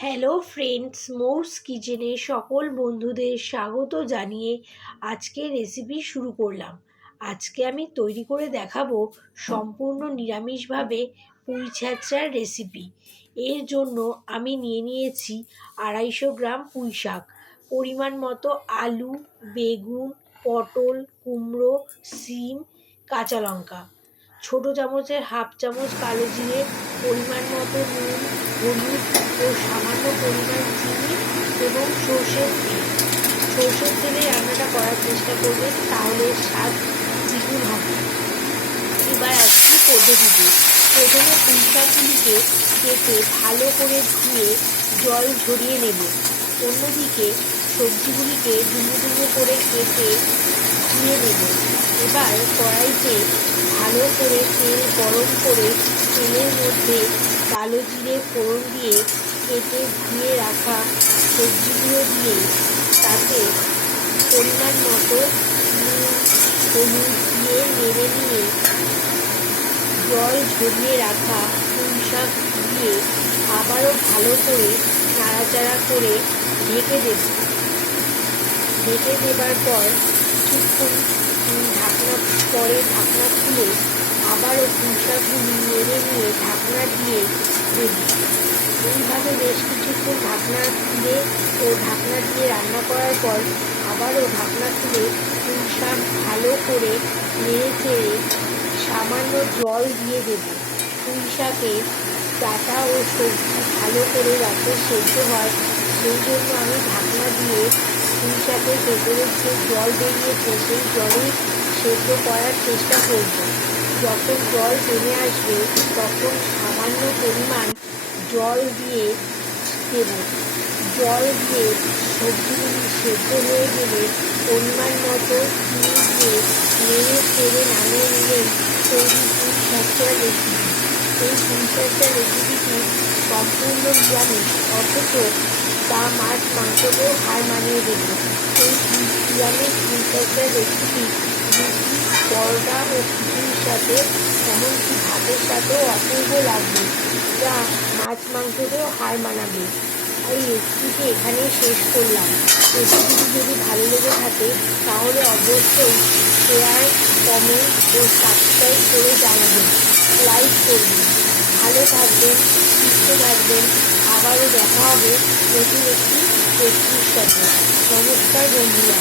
Hello friends মৌস কিচেনে সকল বন্ধুদের স্বাগত জানিয়ে আজকে রেসিপি শুরু করলাম। আজকে আমি তৈরি করে দেখাবো সম্পূর্ণ নিরামিষভাবে পুঁই ছ্যাঁচড়ার রেসিপি এর জন্য আমি নিয়ে নিয়েছি আড়াইশো গ্রাম পুঁই শাক। পরিমাণ মতো আলু, বেগুন, পটল, কুমড়ো, সিম, কাঁচা লঙ্কা। ছোটো চামচের হাফ চামচ কালো জিরে, পরিমাণ মতো নুন হলুদ ও সামান্য পরিমাণ চিনি এবং সর্ষের তেল। সর্ষের তেলে রান্নাটা করার চেষ্টা করবেন, তাহলে স্বাদ দ্বিগুণ হবে। এবার আসছি পদ্ধতিতে প্রথমে পুঁইশাকগুলিকে কেটে ভালো করে ধুয়ে জল ঝরিয়ে নেব। অন্যদিকে সবজিগুলিকে ডুমো ডুমো করে কেটে ধুয়ে নেব। এবার কড়াইতে ভালো করে তেল গরম করে তেলের মধ্যে কালো জিরে ফোড়ন দিয়ে কেটে ধুয়ে রাখা সবজিগুলো দিয়ে তাতে পরিমাণ মতো হলুদ দিয়ে নেড়ে নিয়ে জল ঝরিয়ে রাখা পুঁই শাক দিয়ে আবারও ভালো করে নাড়াচাড়া করে ঢেকে দেব। ঢেকে দেবার পর কিছুক্ষণ ঢাকনা, পরে ঢাকনা খুলে আবারও পুঁই শাকগুলি নেড়ে নিয়ে ঢাকনা দিয়ে দেব এইভাবে বেশ কিছুক্ষণ ঢাকনা খুলে ও ঢাকনা দিয়ে রান্না করার পর আবারও ঢাকনা খুলে পুঁই শাক ভালো করে নেড়ে চেড়ে সামান্য জল দিয়ে দেব। পুঁই শাকে ডাটা ও সবজি ভালো করে যাতে সেদ্ধ হয়, সেই জন্য আমি ঢাকনা দিয়ে পুঁই শাকের ভেতরের যে জল বেরিয়েছে, সেই জলে সেদ্ধ করার চেষ্টা করব। যখন জল টেনে আসবে তখন সামান্য পরিমাণ জল দিয়ে দেব। জল দিয়ে সবজিগুলি সেদ্ধ হয়ে গেলে পরিমাণ মতো চিনি দিয়ে নেড়ে চেড়ে নামিয়ে নিলেন তৈরি পুঁই শাকটার রেসিপি এই পুঁই রেসিপিটি সম্পূর্ণ নিরামিষ, অথচ তা মাছ মাংসকেও হার মানিয়ে দেবে। এই নিরামিষ পুঁই শাকটার রেসিপি পরোটা ও খিচুড়ির সাথে, এমনকি ভাতের সাথেও অপূর্ব লাগবে। যা মাছ মাংসকেও হার মানাবে। এই রেসিপিটি এখানেই শেষ করলাম। রেসিপিটি যদি ভালো লেগে থাকে, তাহলে অবশ্যই শেয়ার কমেন্ট ও সাবস্ক্রাইব করে জানাবেন। লাইক করবেন। ভালো থাকবেন, সুস্থ থাকবেন। আবারও দেখা হবে নতুন একটি রেসিপির সাথে। নমস্কার বন্ধুরা।